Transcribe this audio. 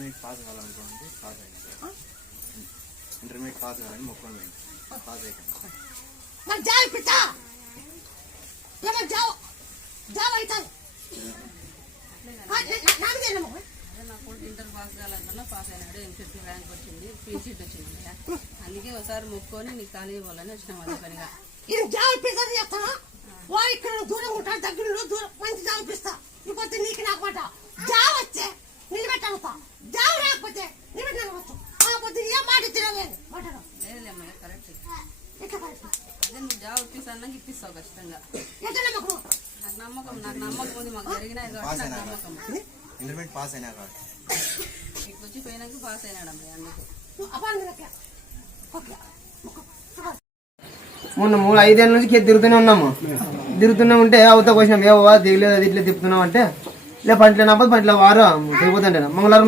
Intermediate pass కావాలనుకోండి, pass అయ్యింది. Intermediate pass కావాలని మొక్కుకోండి, pass అయిపోయింది. ఇంటర్ పాస్ కావాలన్నా పాస్ అయినాడు, ఎంసెట్ ర్యాంక్ వచ్చింది, ఫ్రీ సీట్ వచ్చింది. అందుకే ఒకసారి మొక్కుకొని నీకు ఖాళీ ఇవ్వాలని వచ్చినాం. అదే పనిగా ఇక్కడ దూరం ఉంటాడు, దగ్గర దూరం మంచి జాబ్ ఇస్తా. ఇప్పుడు నీకు నాకు మాట జాబ్ వచ్చే నిలబెట్టవుతా, జాబ్ రాకపోతే నిలబెట్టవచ్చు. కాకపోతే ఏం మాట లేదులేమ్మా, కరెక్ట్. అదే నువ్వు జాబ్ ఇప్పిస్తాను ఇప్పిస్తావు ఖచ్చితంగా. నాకు నమ్మకం ఉంది, మాకు జరిగినా కాబట్టి నాకు నమ్మకం. ఇంటర్మీడియట్ పాస్ అయినా కాబట్టి ఇక్కడికి వచ్చి పోయినాక పాస్ అయినాడమ్మా. అందుకు మొన్న 5 ఏళ్ళ నుంచి తిరుగుతూనే ఉన్నాము. ఉంటే అవుతా వచ్చినాం, ఏవో దిగలేదు, అది ఇట్లా తిప్పుతున్నాం అంటే, ఇలా పంటలేనప్పుడు పంటల వారం తిరిగిపోతుంటే మంగళవారం